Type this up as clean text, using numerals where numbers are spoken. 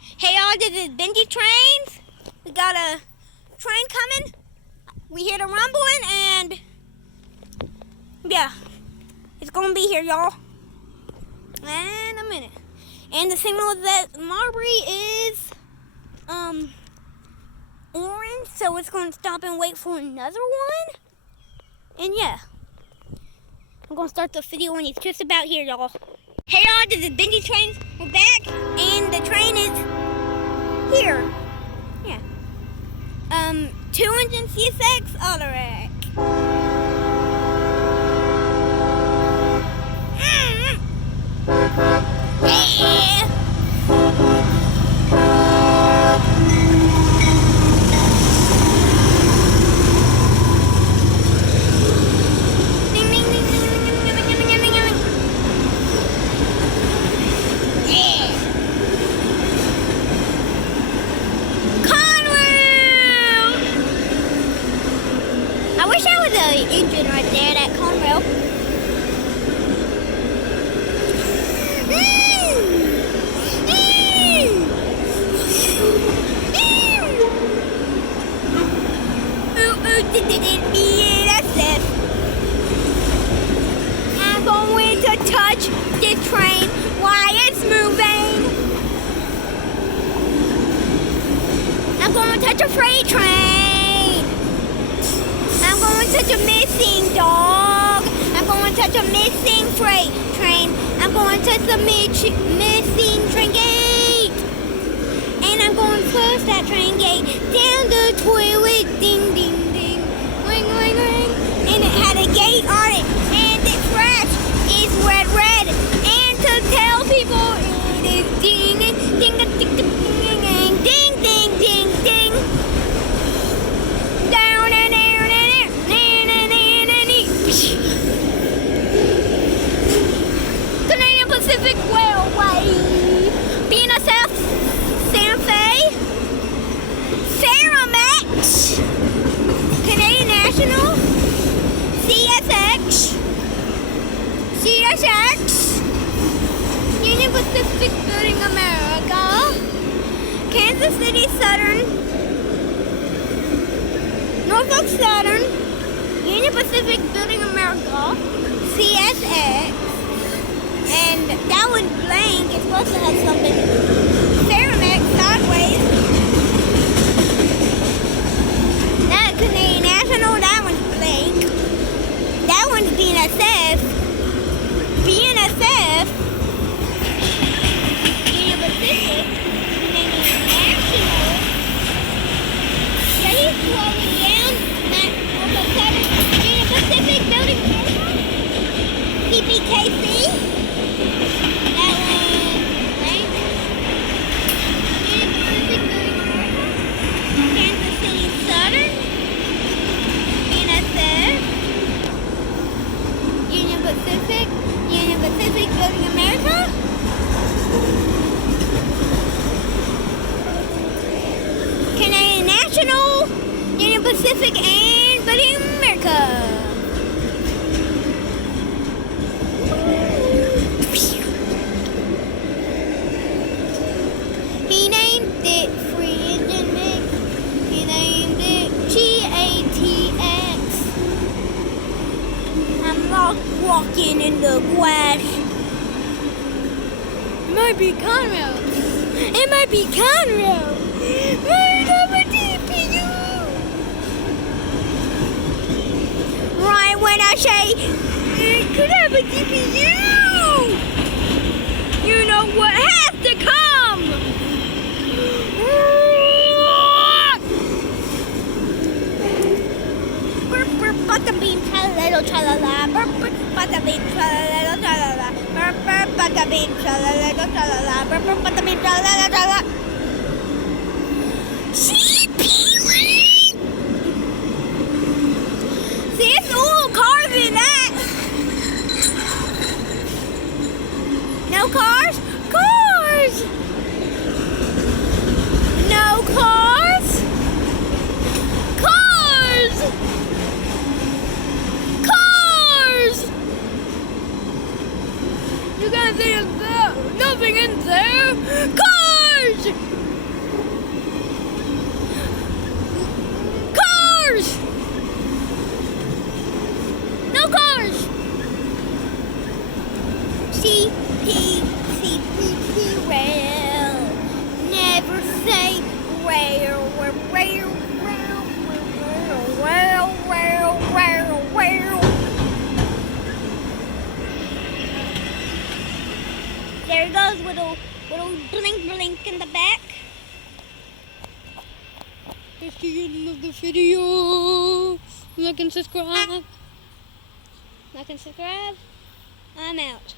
Hey y'all, this is Benji Trains. We got a train coming. We hear the rumbling and yeah, it's gonna be here, y'all. In a minute. And the signal that Marbury is orange, so it's gonna stop and wait for another one. And yeah, I'm gonna start the video when he's just about here, y'all. Hey y'all, this is Benji Trains. We're back, and the train is here. Yeah. 2-engine CSX autorack. Yeah. I wish I was an engine right there, that Conrail. I'm going to touch this train while it's moving. I'm going to touch a freight train. I'm going to touch a missing dog. I'm going to touch a missing freight train. I'm going to touch the missing train gate. And I'm going to push that train gate down the toilet. Ding, ding, ding. Ring, ring, ring. And it had a gate on it. And the trash is red, red. And to tell people it is ding, ding, ding, ding, ding, ding, ding, ding, ding, ding. Down and there, and there. Canadian Pacific Railway. BNSF, Santa Fe, Ceramax, Canadian National, CSX, Union Pacific Building America, Kansas City Southern, Norfolk Southern, Union Pacific Building America, CSX, and that one blank is supposed to have something. Ceramax sideways. That Canadian National, that one's blank. That one's BNSF. BNSF. Union Pacific. Canadian National. So he's slowing down. That Norfolk Southern. Union Pacific Building America. PPKC. That one, right? Union Pacific Building America. Kansas City Southern. BNSF. Union Pacific Building America. Canadian National. Union Pacific and Building America. He named it Free Engine Mix. He named it GATX. I'm not walking in the grass. It might be Conrail. It might be Conrail. Right over DPU. Right when I say it could have a DPU. You know what has to come. Butter bean, tra-la-la, tra-la-la. Butter bean, tra-la-la, tra-la-la. Butter bean, tra-la-la, tra-la-la. Butter bean, tra-la-la, tra-la-la. See, Pee-wee? See, it's all cars in that. No cars? Cars! C, P, C, P, P, rail. Never say rail, rail, rail, rail, rail, rail, rail, rail. There it goes, little blink in the back. That's the end of the video. Like and subscribe. Like and subscribe. I'm out.